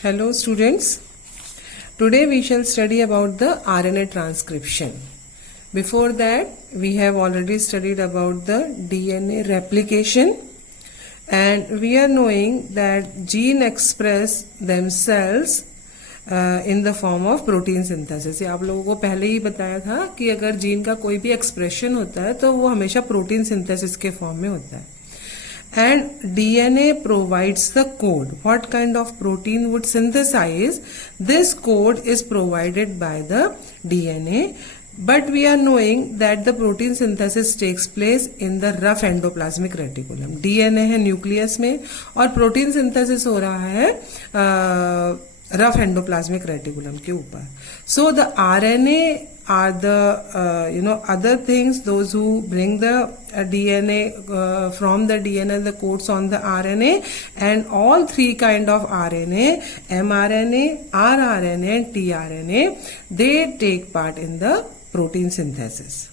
Hello students, today we shall study about the RNA transcription. Before that we have already studied about the DNA replication and we are knowing that gene express themselves in the form of protein synthesis. ये आप लोगों को पहले ही बताया था कि अगर gene का कोई भी एक्सप्रेशन होता है तो वो हमेशा प्रोटीन सिंथेसिस के फॉर्म में होता है. And DNA provides the code. What kind of protein would synthesize? This code is provided by the DNA. But we are knowing that the protein synthesis takes place in the rough endoplasmic reticulum. DNA है nucleus में और protein synthesis हो रहा है rough endoplasmic reticulum के ऊपर. So the RNA are the other things, those who bring the DNA from the DNA, the codes on the RNA, and all three kind of RNA, mRNA, rRNA and tRNA, they take part in the protein synthesis,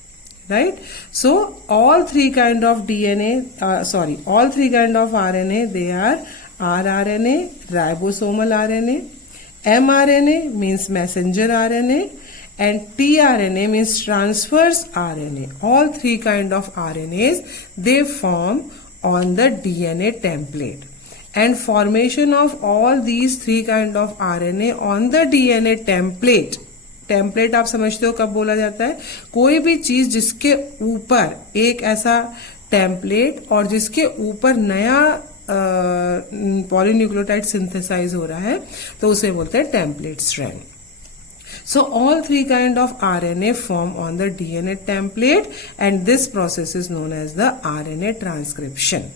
right? So all three kind of all three kind of RNA, they are rRNA, ribosomal RNA, mRNA means messenger RNA, and tRNA means transverse RNA. All three kind of RNAs, they form on the DNA template. And formation of all these three kind of RNA on the DNA template. Template आप समझते हो कब बोला जाता है? कोई भी चीज जिसके ऊपर एक ऐसा टेम्पलेट और जिसके ऊपर नया पॉलीन्यूक्लियोटाइड सिंथेसाइज हो रहा है तो उसे बोलते हैं template strand. So all three kind of RNA form on the DNA template and this process is known as the RNA transcription.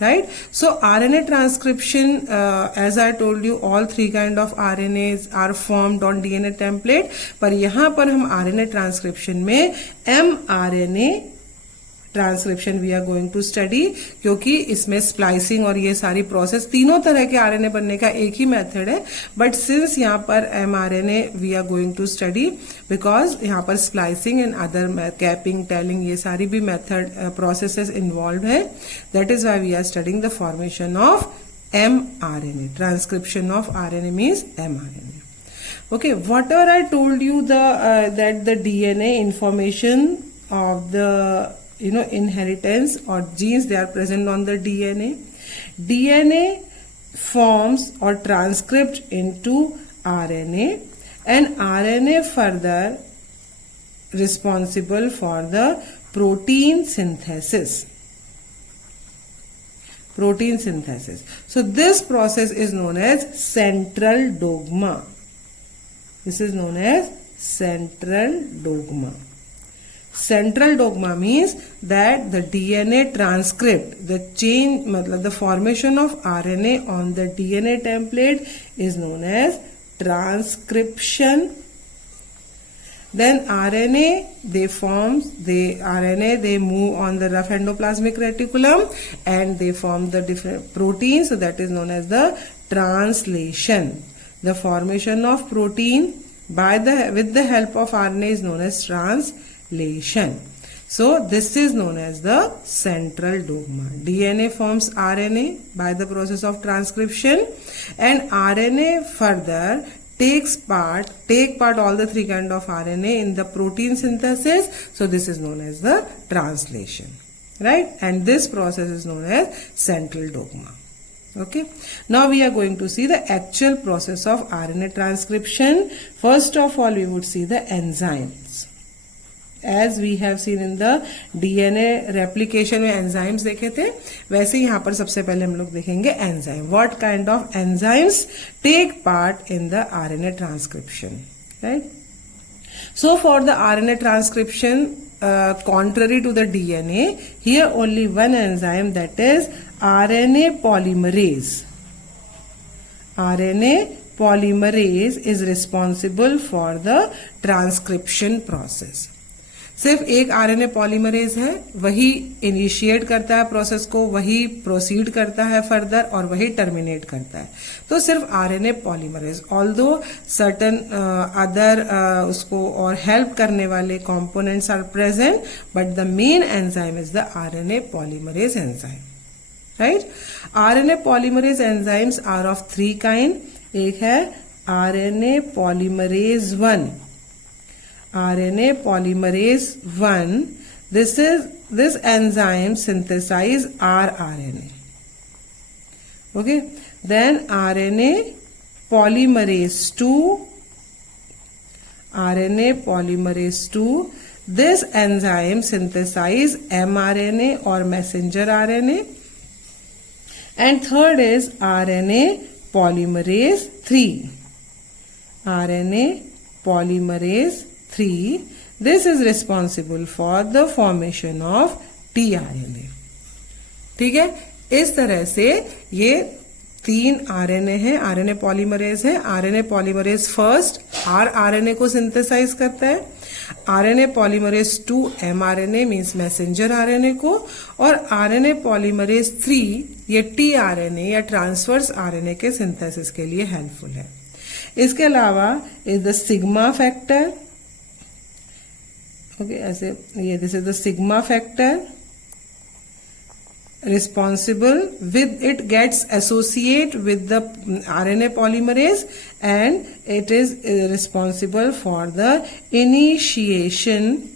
Right? So RNA transcription, as I told you, all three kind of RNAs are formed on DNA template. पर यहाँ पर हम RNA transcription में mRNA transcription we are going to study, क्योंकि इसमें splicing और ये सारी प्रोसेस तीनों तरह के आरएनए बनने का एक ही मेथड है. बट सिंस यहाँ पर mRNA we are going to study because यहाँ पर splicing and other capping tailing ये सारी भी मेथड प्रोसेसेस इन्वॉल्व है. That is why we are studying the formation of mRNA. Transcription of RNA means mRNA. Okay, whatever I told you that the DNA information of the inheritance or genes, they are present on the DNA. DNA forms or transcript into RNA and RNA further responsible for the protein synthesis. Protein synthesis. So this process is known as central dogma. This is known as central dogma. Central dogma means that the DNA transcript, the change, the formation of RNA on the DNA template is known as transcription. Then RNA, they move on the rough endoplasmic reticulum and they form the different proteins. So that is known as the translation. The formation of protein with the help of RNA is known as translation. So this is known as the central dogma. DNA forms RNA by the process of transcription and RNA further take part all the three kind of RNA in the protein synthesis. So this is known as the translation, right? And this process is known as central dogma. Okay, now we are going to see the actual process of RNA transcription. First of all, we would see the enzymes. As we have seen in the DNA replication में enzymes देखे थे, वैसे यहाँ पर सबसे पहले हम लोग देखेंगे enzyme. What kind of enzymes take part in the RNA transcription, right? So for the RNA transcription, contrary to the DNA, here only one enzyme, that is RNA polymerase. RNA polymerase is responsible for the transcription process. सिर्फ एक RNA polymerase है, वही initiate करता है process को, वही proceed करता है फर्दर और वही टर्मिनेट करता है. तो सिर्फ RNA polymerase, although certain other उसको और हेल्प करने वाले components are present, but the main enzyme is the RNA polymerase enzyme. Right? RNA polymerase enzymes are of three kinds. एक है RNA polymerase 1. RNA polymerase 1, this enzyme synthesize rRNA. Okay, then RNA polymerase 2, this enzyme synthesize mRNA or messenger RNA. And third is RNA polymerase 3. RNA polymerase 3, this is responsible for the formation of tRNA. ठीक है, इस तरह से ये 3 RNA है, RNA polymerase है. RNA polymerase first rRNA को synthesise करता है. RNA polymerase 2 mRNA means messenger RNA को, और आरएनए पॉलीमरेज 3 ये टीआरएनए या ट्रांसवर्स आरएनए के सिंथेसिस के लिए हेल्पफुल है. इसके अलावा is the sigma factor. Okay, ऐसे ये this is the sigma factor responsible with it gets associate with the RNA polymerase, and it is responsible for the initiation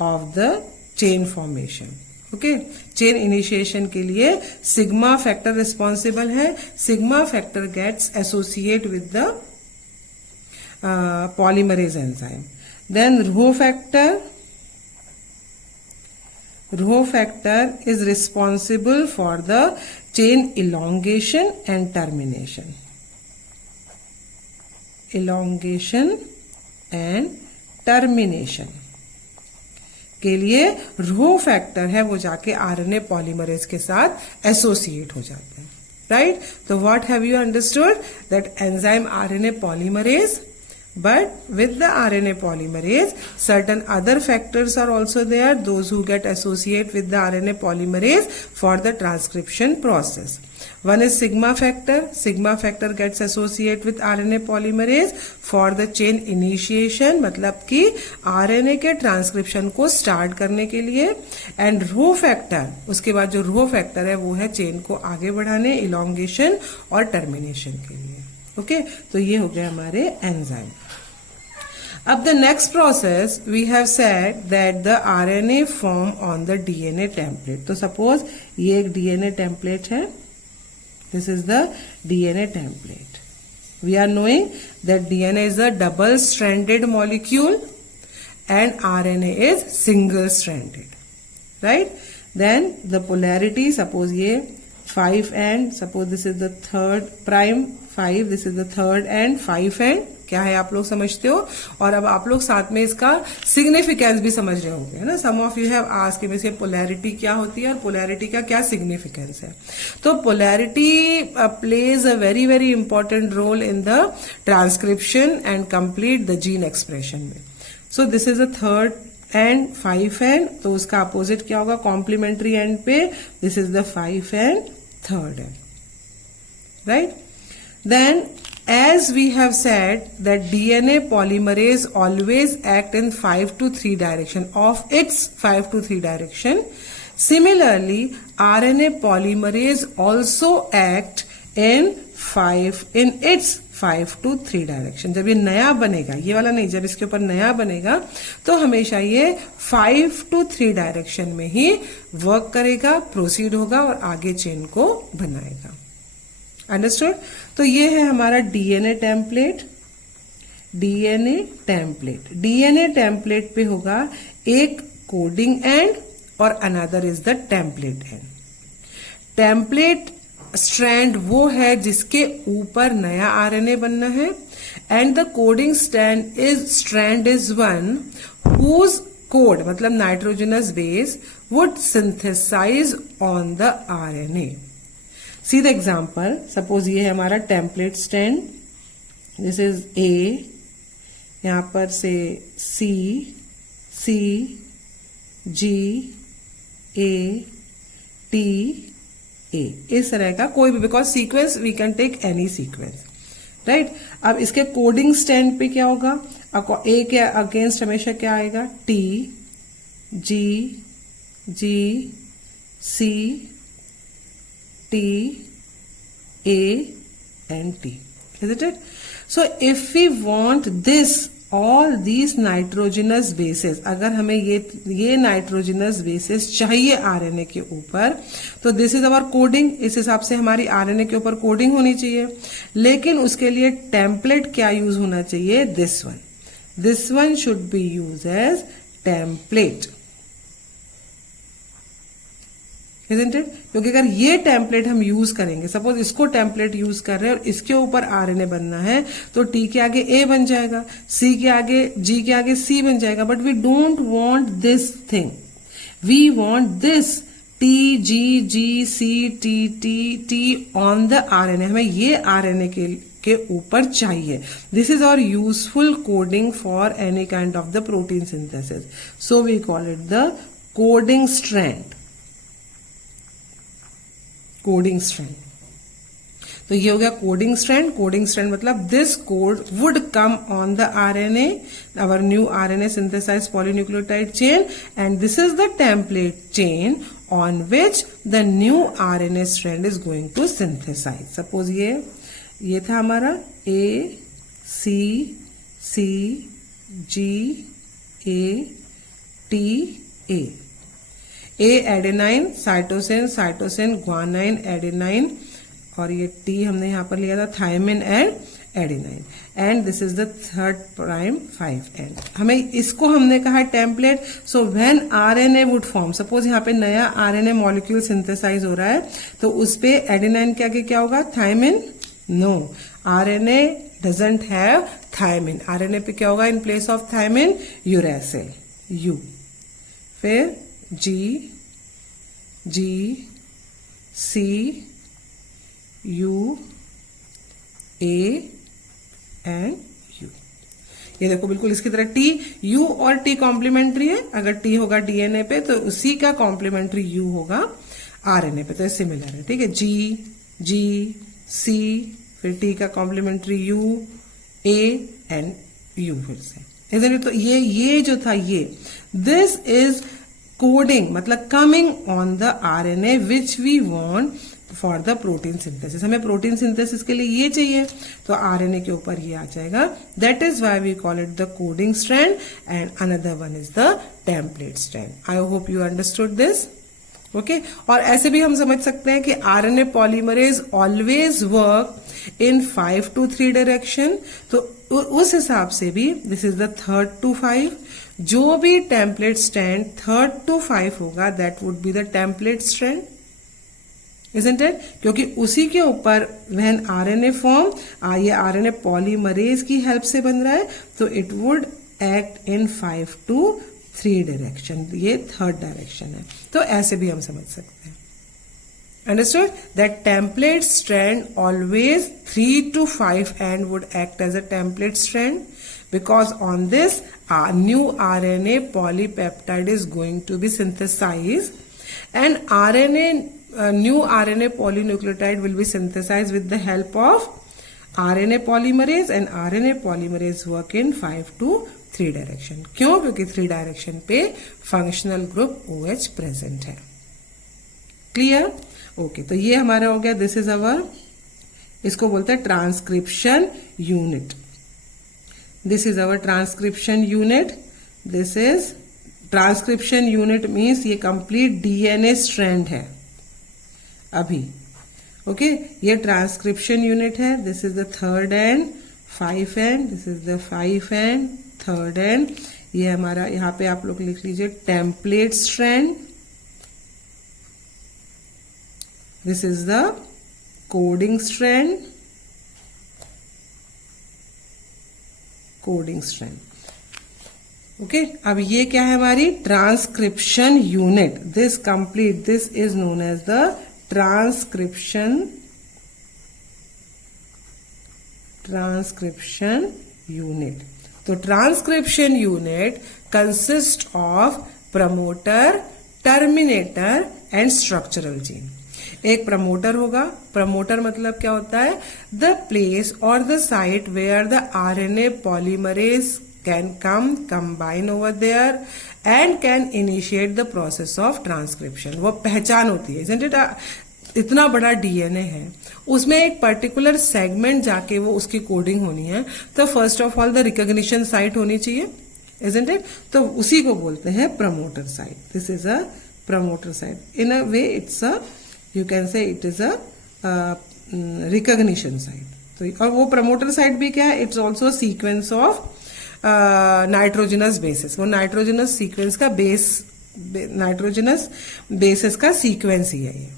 of the chain formation. Okay, chain initiation के लिए sigma factor responsible है. Sigma factor gets associate with the polymerase enzyme. Then Rho factor is responsible for the chain elongation and termination. के लिए rho factor है वो जाके RNA polymerase के साथ एसोसिएट हो जाते हैं. राइट, तो what have you understood that enzyme RNA polymerase, but with the RNA polymerase certain other factors are also there, those who get associate with the RNA polymerase for the transcription process. One is sigma factor. Sigma factor gets associate with RNA polymerase for the chain initiation, मतलब कि RNA के transcription को start करने के लिए. And rho factor, उसके बाद जो रो फैक्टर है वो है चेन को आगे बढ़ाने, इलोंगेशन और टर्मिनेशन के लिए. ओके, तो ये हो गया हमारे एंजाइम. अब the next process we have said that the RNA form on the DNA template. तो सपोज ये एक डीएनए टेम्पलेट है. This is the DNA template. We are knowing that DNA is a double stranded molecule and RNA is single stranded. Right, then the polarity, suppose ये 5 end, suppose this is the third prime 5, this is the third end 5 end. क्या है आप लोग समझते हो? और अब आप लोग साथ में इसका सिग्निफिकेंस भी समझ रहे होंगे, है ना. सम ऑफ यू हैव आस्क्ड कि इसकी पोलैरिटी क्या होती है और पोलैरिटी का क्या सिग्निफिकेंस है. तो polarity plays a very very important role in the transcription and complete the gene expression में. So this is the third end 5 end, तो उसका अपोजिट क्या होगा कॉम्प्लीमेंट्री एंड पे. This is the 5 end third end. Right, then as we have said that DNA polymerase always act in 5 to 3 direction of its 5 to 3 direction. Similarly, RNA polymerase also act in its 5 to 3 direction. जब ये नया बनेगा, ये वाला नहीं, जब इसके ऊपर नया बनेगा तो हमेशा ये 5 to 3 डायरेक्शन में ही वर्क करेगा, प्रोसीड होगा और आगे चेन को बनाएगा. अंडरस्टूड? तो ये है हमारा डीएनए टेम्पलेट. डीएनए टेम्पलेट पे होगा एक कोडिंग एंड और another is the template end. Template strand वो है जिसके ऊपर नया आरएनए बनना है, and the coding strand is one whose code मतलब nitrogenous base would synthesise on the RNA. See the example. Suppose ये है हमारा template strand. This is a, यहां पर से सी, जी, ए, टी, ए, इस तरह का कोई भी, because sequence we can take any sequence. Right, अब इसके कोडिंग स्टैंड पे क्या होगा? ए के अगेंस्ट हमेशा क्या आएगा? T, G, C, T, A, and T. Isn't it? So if we want this, all these nitrogenous bases, अगर हमें ये nitrogenous bases चाहिए RNA के ऊपर, तो this is our coding. इस हिसाब से हमारी RNA के ऊपर कोडिंग होनी चाहिए, लेकिन उसके लिए टेम्पलेट क्या यूज होना चाहिए? This one. This one should be use as template. Isn't it? क्योंकि अगर ये टेम्पलेट हम यूज करेंगे, सपोज इसको टेम्पलेट यूज कर रहे हैं और इसके ऊपर आरएनए बनना है, तो टी के आगे ए बन जाएगा, सी के आगे, जी के आगे सी बन जाएगा. But we don't want this thing. We want this T G G C T T T on the RNA. हमें ये आरएनए के ऊपर चाहिए. This is our useful coding for any kind of the protein synthesis. So we call it the coding strand. Coding strand. तो ये हो गया coding strand. Coding strand मतलब this code would come on the RNA, our new RNA synthesise polynucleotide chain, and this is the template chain on which the new RNA strand is going to synthesise. Suppose ये था हमारा A C C G A T A. A adenine, cytosine, cytosine, guanine, adenine, और ये T हमने यहां पर लिया था thymine and adenine, and this is the 3 prime 5 end. हमें इसको हमने कहा template. So when RNA would form, suppose यहाँ पे नया आरएनए मॉलिक्यूल सिंथेसाइज हो रहा है, तो उस पे एडेनाइन के आगे क्या होगा? Thymine. No, RNA doesn't have thymine. RNA पे क्या होगा in place of thymine? Uracil, U. फिर G, G, C, U, A and U. ये देखो बिल्कुल इसकी तरह T, U और T कॉम्प्लीमेंट्री है. अगर T होगा डीएनए पे तो उसी का कॉम्प्लीमेंट्री U होगा आरएनए पे. तो ये सिमिलर है. ठीक है. G, G, C, फिर T का complementary U, A and U फिर से. तो ये जो था ये दिस इज कोडिंग, मतलब coming on the RNA which we want for the protein synthesis. हमें प्रोटीन सिंथेसिस के लिए ये चाहिए, तो आरएनए के ऊपर ये आ जाएगा. That is why we call it the coding strand, and another one is the template strand. I hope you understood this. Okay. और ऐसे भी हम समझ सकते हैं कि RNA polymerase always work in 5 to 3 direction. तो उस हिसाब से भी this is the 3rd to 5. जो भी टेम्पलेट स्ट्रैंड 3rd to 5 होगा, that would be the template strand. Isn't it? क्योंकि उसी के ऊपर व्हेन आरएनए फॉर्म, ये आरएनए पॉलीमरेज की हेल्प से बन रहा है, तो it would act in 5 to 3 direction. ये 3rd डायरेक्शन है. तो ऐसे भी हम समझ सकते हैं. Understood? That template strand always 3 to 5 end would act as a template strand, because on this new RNA polypeptide is going to be synthesized, and new RNA polynucleotide will be synthesized with the help of RNA polymerase, and RNA polymerase work in 5 to 3 direction. क्यों? क्योंकि 3 direction पे functional group OH present है. Clear? Okay. तो ये हमारा हो गया. This is अवर, इसको बोलते हैं transcription unit. This is our transcription unit. This is transcription unit means ये कंप्लीट डीएनए स्ट्रैंड है अभी. ओके. ये ट्रांसक्रिप्शन यूनिट है. This is the 3rd and 5 and, this is the 5 and 3rd and. ये हमारा, यहां पे आप लोग लिख लीजिए template strand. This is the coding strand. Coding strand. Okay. अब ये क्या है हमारी transcription unit. This is known as the transcription unit. तो transcription unit consist of promoter, terminator and structural gene. एक प्रमोटर होगा. प्रमोटर मतलब क्या होता है? द प्लेस और the site where the RNA polymerase can combine over there and can initiate the process of transcription. वो पहचान होती है. Isn't it? इतना बड़ा डीएनए है, उसमें एक पर्टिकुलर सेगमेंट जाके वो उसकी कोडिंग होनी है, तो first of all the recognition site होनी चाहिए, isn't it? तो उसी को बोलते हैं promoter site. This is a promoter site. In a way it's a, you can say it is a recognition site. तो और वो प्रमोटर साइट भी क्या है? It's also sequence of nitrogenous bases. वो नाइट्रोजनस सीक्वेंस का नाइट्रोजनस बेसिस का sequence ही है ये.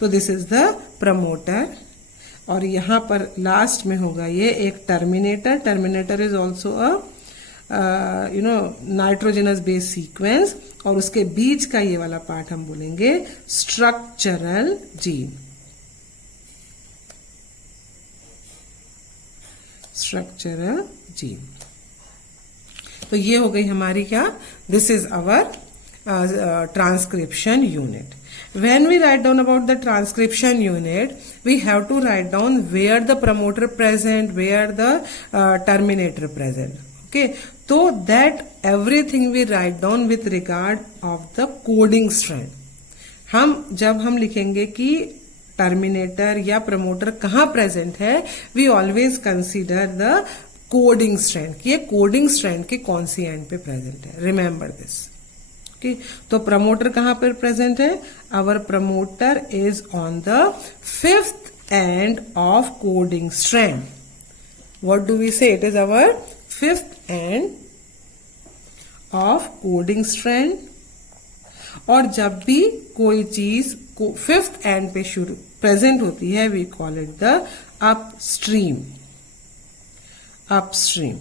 तो दिस इज द प्रमोटर. और यहां पर लास्ट में होगा ये एक terminator. Terminator is also a nitrogenous base sequence. और उसके बीच का ये वाला पार्ट हम बोलेंगे स्ट्रक्चरल जीन. Structural gene. तो ये हो गई हमारी क्या? This is our transcription unit. When we write down about the transcription unit, we have to write down where the promoter present, where the terminator present. Okay, so that everything we write down with regard of the coding strand. जब हम लिखेंगे कि terminator या promoter कहाँ present है, we always consider the coding strand कि ये coding strand के कौन सी एंड पे प्रेजेंट है. Remember this. ओके, तो प्रमोटर कहां पर प्रेजेंट है? Our promoter is on the 5th end of coding strand. What do we say? It is our 5th end of coding strand. और जब भी कोई चीज को 5th एंड पे शुरू प्रेजेंट होती है, we call it the upstream. Upstream.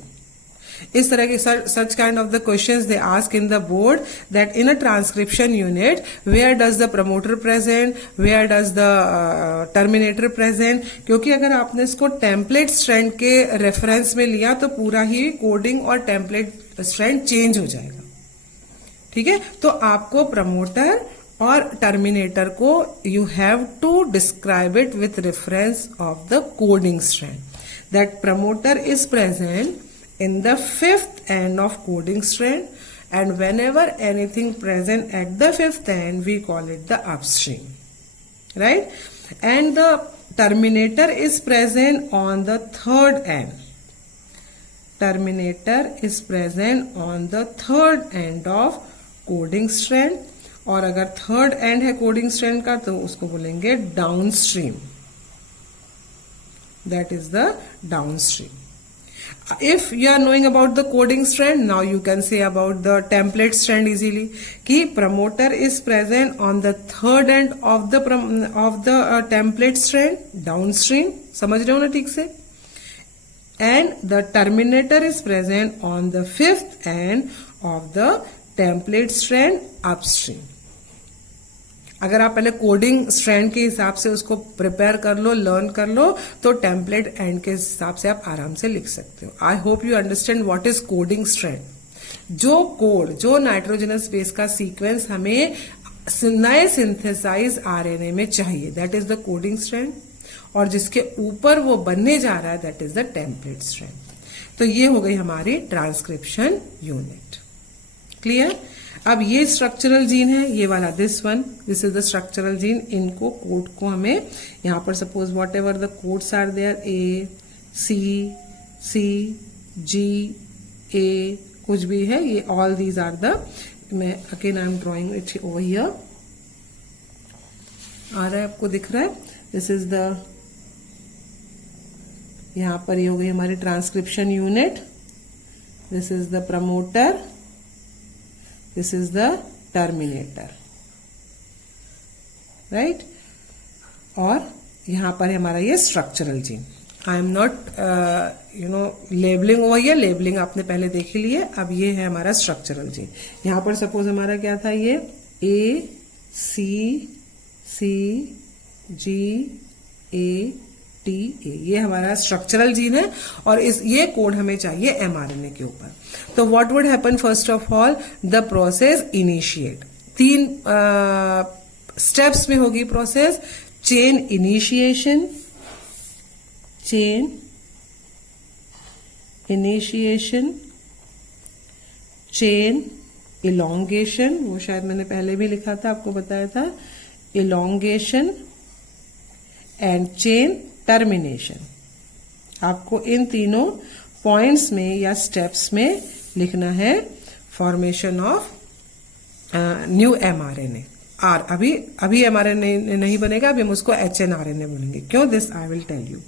इस तरह के such kind of the questions they ask in the board, that in a transcription unit where does the promoter present, where does the terminator present. क्योंकि अगर आपने इसको template strand के reference में लिया तो पूरा ही कोडिंग और टेम्पलेट स्ट्रैंड चेंज हो जाएगा. ठीक है, तो आपको प्रमोटर और टर्मिनेटर को you have to describe it with reference of the coding strand. That promoter is present in the 5th end of coding strand, and whenever anything present at the 5th end, we call it the upstream, right? And the terminator is present on the 3rd end. Terminator is present on the 3rd end of coding strand. और अगर 3rd end है coding strand का, तो उसको बोलेंगे downstream. That is the downstream. If you are knowing about the coding strand, now you can say about the template strand easily. कि promoter is present on the 3rd end of the template strand, downstream. समझ रहे हो ना ठीक से? And the terminator is present on the 5th end of the template strand, upstream. अगर आप पहले कोडिंग स्ट्रैंड के हिसाब से उसको प्रिपेयर कर लो, लर्न कर लो, तो टेम्पलेट एंड के हिसाब से आप आराम से लिख सकते हो. आई hope you understand what is coding strand. जो कोड, जो नाइट्रोजनस बेस का सीक्वेंस हमें नए सिंथेसाइज आरएनए में चाहिए, that is the coding strand. और जिसके ऊपर वो बनने जा रहा है, that is the template strand. तो ये हो गई हमारी ट्रांसक्रिप्शन यूनिट. क्लियर? अब ये स्ट्रक्चरल जीन है, ये वाला this is the structural gene. इनको कोड को हमें यहां पर suppose whatever the codes are there, A C C G A, कुछ भी है, ये ऑल दीज आर द, मैं again I am drawing it over here. आ रहा है, आपको दिख रहा है? दिस इज द, यहां पर ये हो गई हमारी transcription unit. This is the promoter, this is the terminator, right? और यहां पर हमारा ये structural gene. I am not labelling over here, labelling आपने पहले देख ही लिए. अब ये है हमारा स्ट्रक्चरल जीन. यहां पर सपोज हमारा क्या था, ये ए C C G A T ए, ये हमारा स्ट्रक्चरल जीन है. और ये कोड हमें चाहिए एमआरएनए के ऊपर. तो what would happen? First of all the process initiate. 3 steps में होगी process. Chain initiation, chain initiation, chain elongation, वो शायद मैंने पहले भी लिखा था, आपको बताया था. Elongation and chain termination. आपको इन तीनों पॉइंट्स में या स्टेप्स में लिखना है फॉर्मेशन ऑफ न्यू mRNA। अभी mRNA नहीं बनेगा, अभी हम उसको HNRNA बोलेंगे। क्यों? This I will tell you.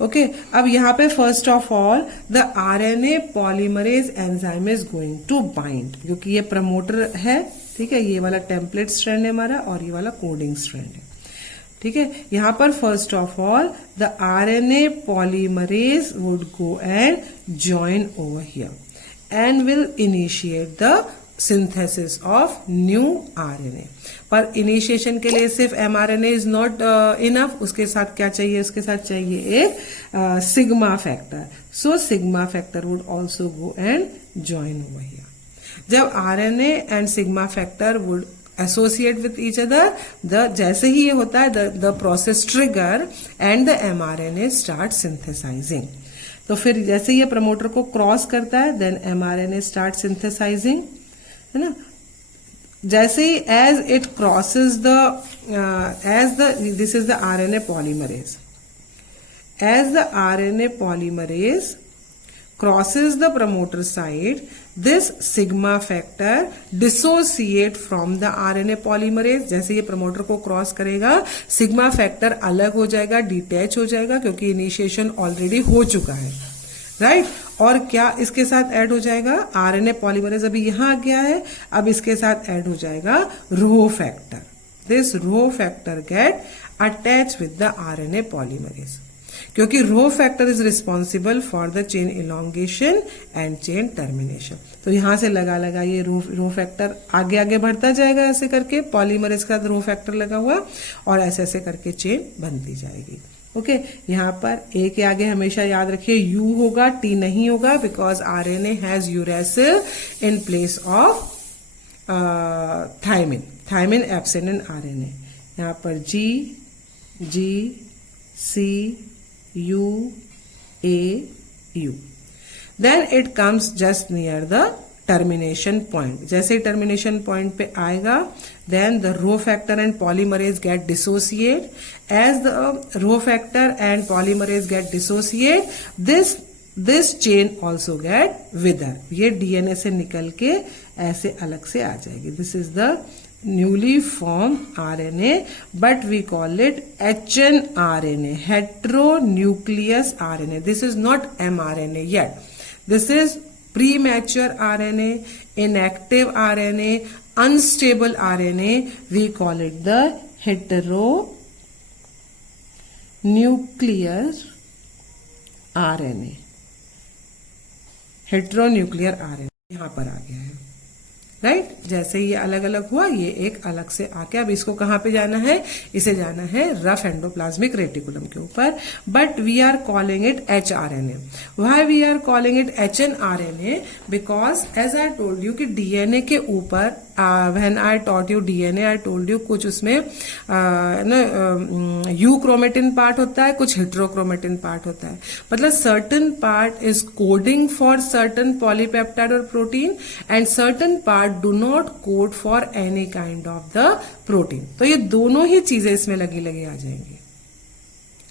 Okay, अब यहाँ पे first of all the RNA polymerase enzyme is going to bind, क्योंकि ये प्रमोटर है, ठीक है, ये वाला टेम्पलेट स्ट्रैंड है हमारा और ये वाला कोडिंग स्ट्रैंड है, ठीक है। यहाँ पर first of all the RNA polymerase would go and join over here and will initiate the synthesis of new RNA। पर इनिशिएशन के लिए सिर्फ mRNA इज नॉट इनफ, उसके साथ क्या चाहिए? उसके साथ चाहिए एक sigma factor. So sigma factor would also go and join over here. जब RNA and sigma factor would associate with each other, जैसे ही ये होता है the process trigger and the mRNA start synthesising. तो फिर जैसे ये प्रमोटर को क्रॉस करता है देन mRNA स्टार्ट सिंथेसाइजिंग, है ना। जैसे ही as it crosses this is the RNA polymerase, as the RNA polymerase crosses the promoter side, this sigma factor dissociate from the RNA polymerase। जैसे ये प्रमोटर को क्रॉस करेगा सिग्मा फैक्टर अलग हो जाएगा, डिटैच हो जाएगा, क्योंकि इनिशिएशन ऑलरेडी हो चुका है, राइट। और क्या इसके साथ ऐड हो जाएगा? RNA पॉलीमरेज अभी यहां आ गया है, अब इसके साथ ऐड हो जाएगा rho factor. This rho factor get attach with the RNA polymerase, क्योंकि rho factor is responsible for the chain elongation and chain termination. तो यहां से लगा ये रो फैक्टर आगे आगे बढ़ता जाएगा ऐसे करके, पॉलीमरेज का रो फैक्टर लगा हुआ, और ऐसे ऐसे करके चेन बनती जाएगी। ओके, यहाँ पर ए के आगे हमेशा याद रखिए यू होगा, टी नहीं होगा, because RNA has uracil in place of thymine. Thymine absent in RNA। यहाँ पर G C U A U। Then it comes just near the termination point। जैसे termination point पे आएगा then the rho factor and polymerase get dissociate। As the rho factor and polymerase get dissociate, this chain also get wither। ये DNA से निकल के ऐसे अलग से आ जाएगी। This is the newly formed RNA, but we call it HNRNA, heteronucleus RNA। This is not mRNA yet. This is premature RNA, inactive RNA, unstable RNA. We call it the heteronuclear RNA। heteronuclear RNA यहां पर आ गया है, right. जैसे ये अलग अलग हुआ, ये एक अलग से आके अब इसको कहां पे जाना है? इसे जाना है रफ एंडोप्लाज्मिक रेटिकुलम के ऊपर, but we are calling it HRNA। Why we are calling it HNRNA? Because as I told you कि DNA के ऊपर when I taught you DNA, I told you कुछ उसमें यूक्रोमेटिन पार्ट होता है, कुछ हेट्रोक्रोमेटिन पार्ट होता है। मतलब certain part is coding for certain polypeptide और protein and certain part do not code for any kind of the protein. तो ये दोनों ही चीजें इसमें लगी लगी आ जाएंगी,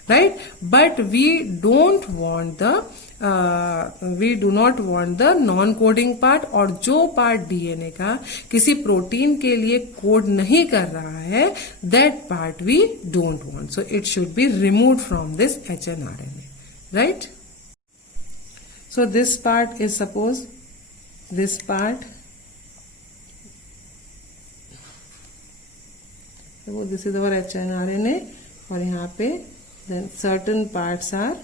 right. But we do not want the non coding part, और जो पार्ट DNA का किसी प्रोटीन के लिए कोड नहीं कर रहा है, that part we don't want. So it should be removed from this HNRNA, right. So this part is suppose this part, this is our HNRNA, और यहाँ पे then certain parts are,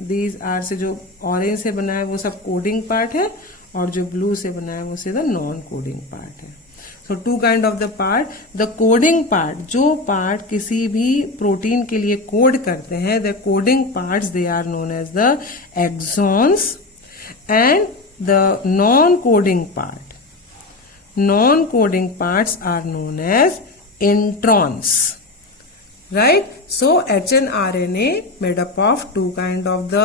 these are से जो orange से बना है वो सब कोडिंग पार्ट है, और जो ब्लू से बना है वो सीधा नॉन कोडिंग पार्ट है। So two kind of the part. The coding part, जो पार्ट किसी भी प्रोटीन के लिए कोड करते हैं, the coding parts they are known as the exons, and the non coding parts are known as introns, right? So HNRNA made up of two kind of the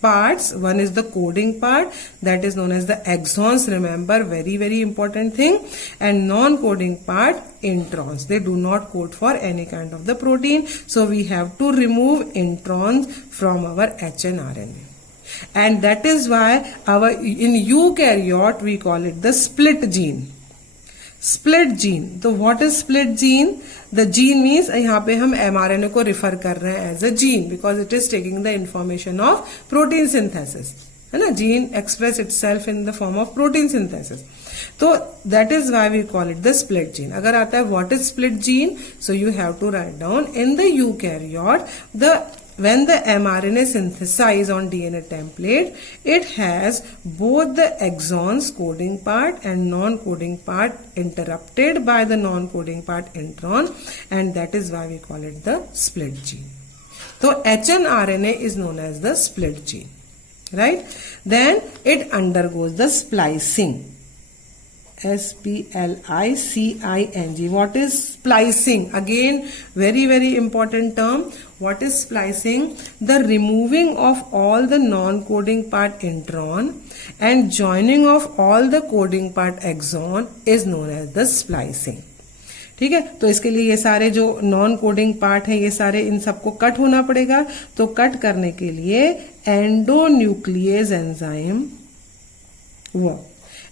parts. One is the coding part, that is known as the exons. Remember, very important thing. And non-coding part, introns. They do not code for any kind of the protein, so we have to remove introns from our hnRNA. And that is why in eukaryote we call it the split gene. Split gene. तो what is split gene? The gene means यहाँ पे हम mRNA को refer कर रहे हैं as a gene because it is taking the information of protein synthesis, है ना. Gene express itself in the form of protein synthesis. तो that is why we call it the split gene. अगर आता है what is split gene, so you have to write down in the eukaryote the when the mRNA synthesize on DNA template, it has both the exons coding part and non-coding part interrupted by the non-coding part intron, and that is why we call it the split gene. So hnRNA is known as the split gene, right? Then it undergoes the splicing. splicing. What is splicing? Again, very important term. What is splicing? The removing of all the non-coding part intron and joining of all the coding part exon is known as the splicing. ठीक है. तो इसके लिए ये सारे जो non coding part है, ये सारे इन सबको कट होना पड़ेगा. तो कट करने के लिए endonuclease enzyme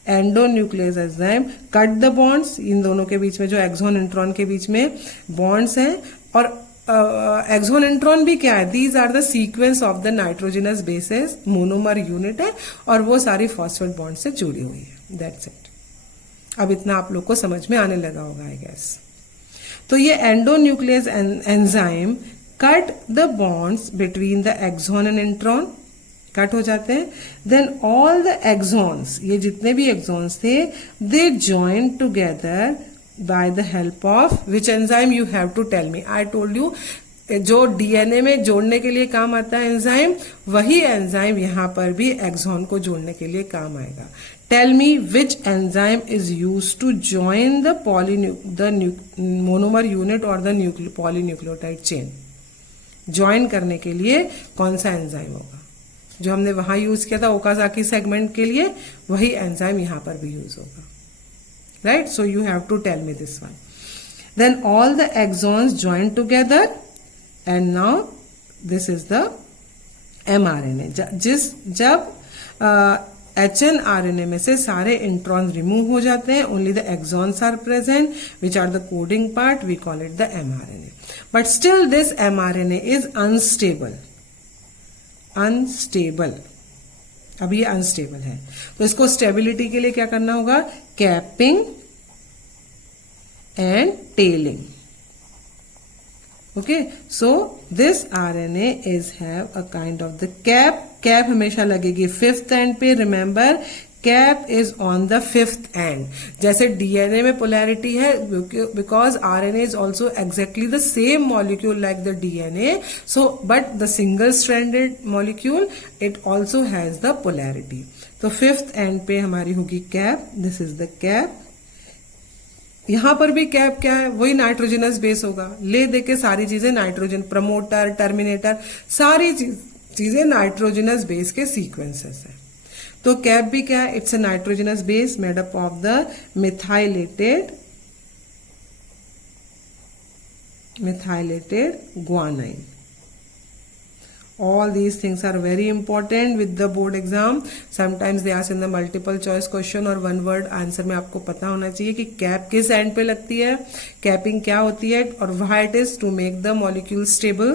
enzyme cut the bonds. इन दोनों के बीच में जो एक्सॉन इंट्रॉन के बीच में बॉन्ड्स हैं, और एक्सॉन इंट्रॉन भी क्या है? These are the sequence of the nitrogenous bases. Monomer unit है और वो सारी फॉस्फेट बॉन्ड से जुड़ी हुई है. That's it. अब इतना आप लोग को समझ में आने लगा होगा आई गेस. तो ये endonuclease enzyme cut the bonds between the exon and intron. Cut हो जाते हैं. देन ऑल द एक्सॉन्स, ये जितने भी एक्सॉन्स थे, they join together by the help of which enzyme? You have to tell me. I told you, जो DNA में जोड़ने के लिए काम आता है एंजाइम, वही एंजाइम यहां पर भी एक्सॉन को जोड़ने के लिए काम आएगा. Tell me which enzyme is used to join the monomer unit और द पॉलीन्यूक्लियोटाइड चेन. ज्वाइन करने के लिए कौन सा एंजाइम होगा? जो हमने वहां यूज किया था ओकाजाकी सेगमेंट के लिए, वही एंजाइम यहां पर भी यूज होगा. Right. So you have to tell me this one. Then all the exons join together and now this is the mRNA. जब hnRNA में से सारे इंट्रॉन रिमूव हो जाते हैं, only the exons are present which are the coding part, we call it the mRNA. But still this mRNA is unstable. अभी ये unstable है. तो इसको स्टेबिलिटी के लिए क्या करना होगा? Capping and telling. Okay. So this RNA is have a kind of the cap. Cap हमेशा लगेगी फिफ्थ एंड पे. Remember, cap is on the fifth and. जैसे डीएनए में पोलैरिटी है, because RNA is also exactly the same molecule like the DNA, so but the single stranded molecule it also has the polarity. तो fifth and पे हमारी होगी cap. This is the cap. यहां पर भी cap क्या है? वही नाइट्रोजनस बेस होगा. ले दे के सारी चीजें नाइट्रोजन, प्रमोटर, टर्मिनेटर, सारी चीजें नाइट्रोजनस बेस के सीक्वेंसेस है. तो कैप भी क्या है? It's a nitrogenous base made up of the methylated guanine. All these things are very important with the board exam. Sometimes they ask in the multiple choice question और one word answer में आपको पता होना चाहिए कि cap किस and पे लगती है, कैपिंग क्या होती है, और why it is to make the molecule stable.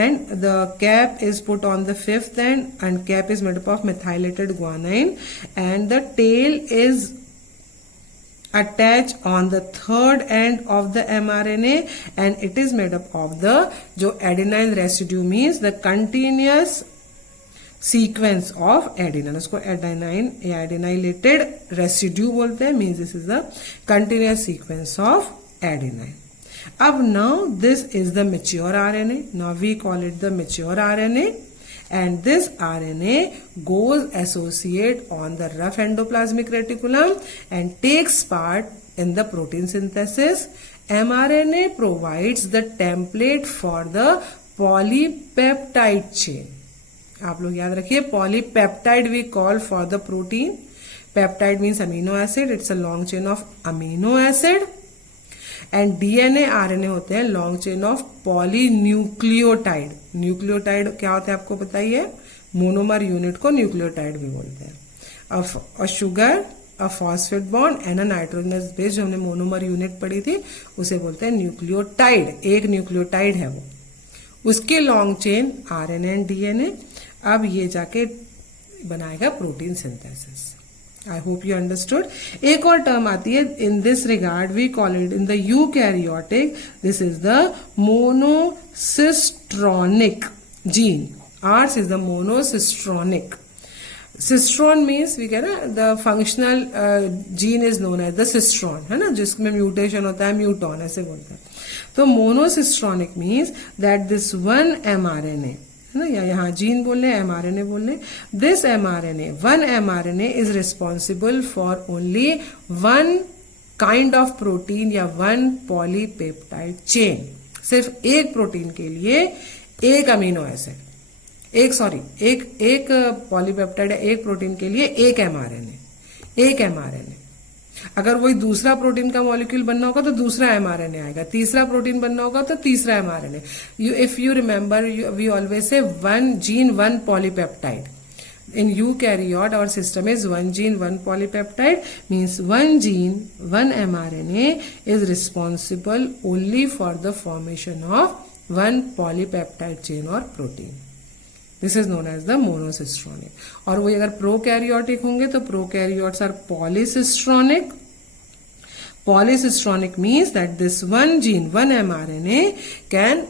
And the cap is put on the fifth end, and cap is made up of methylated guanine, and the tail is attach on the third end of the mRNA, and it is made up of the जो adenine residue means the continuous sequence of adenine. उसको adenylated residue बोलते हैं, means this is the continuous sequence of adenine. अब now this is the mature RNA. Now we call it the mature RNA. And this RNA goes associate on the rough endoplasmic reticulum and takes part in the protein synthesis. mRNA provides the template for the polypeptide chain. आप लोग याद रखिए, polypeptide we call for the protein. Peptide means amino acid, it's a long chain of amino acid. And DNA RNA होते हैं long chain of polynucleotide. Nucleotide क्या होता है आपको बताइए? मोनोमर यूनिट को न्यूक्लियोटाइड भी बोलते हैं. A sugar, a phosphate bond and a nitrogenous base, जो हमने मोनोमर यूनिट पढ़ी थी, उसे बोलते हैं न्यूक्लियोटाइड. एक न्यूक्लियोटाइड है वो, उसके long chain RNA and DNA. अब ये जाके बनाएगा protein synthesis. I hope you understood. एक और टर्म आती है in this regard, we call it in the eukaryotic, this is the monocistronic gene. Ours is the monocistronic. Cistron means we कह रहे the functional gene is known as the cistron, है ना, जिसमें mutation होता है, म्यूटॉन ऐसे बोलते हैं. तो monocistronic means that this one mRNA, है ना, या यहाँ जीन बोल रहे हैं, एमआरएनए बोल रहे हैं. This mRNA, one mRNA is responsible for only one kind of protein या वन पॉलीपेप्टाइड चेन. सिर्फ एक प्रोटीन के लिए एक अमीनो एसिड, एक पॉलीपेप्टाइड, एक प्रोटीन के लिए एक एमआरएनए. अगर वही दूसरा प्रोटीन का मॉलिक्यूल बनना होगा तो दूसरा एमआरएनए आएगा, तीसरा प्रोटीन बनना होगा तो तीसरा mRNA. If you remember, we always say one gene one polypeptide. In eukaryote, our system is one gene, one polypeptide, means one gene, one mRNA is responsible only for the formation of one polypeptide chain or protein. This is known as the monocystronic. और वही अगर prokaryotic होंगे तो prokaryotes are polycystronic. Polycystronic means that this one gene, one mRNA can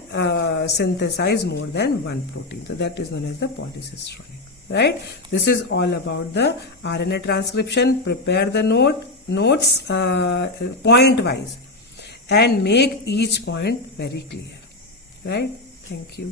synthesize more than one protein. So that is known as the polycystronic. Right? This is all about the RNA transcription. Prepare the notes point wise and make each point very clear. Right? Thank you.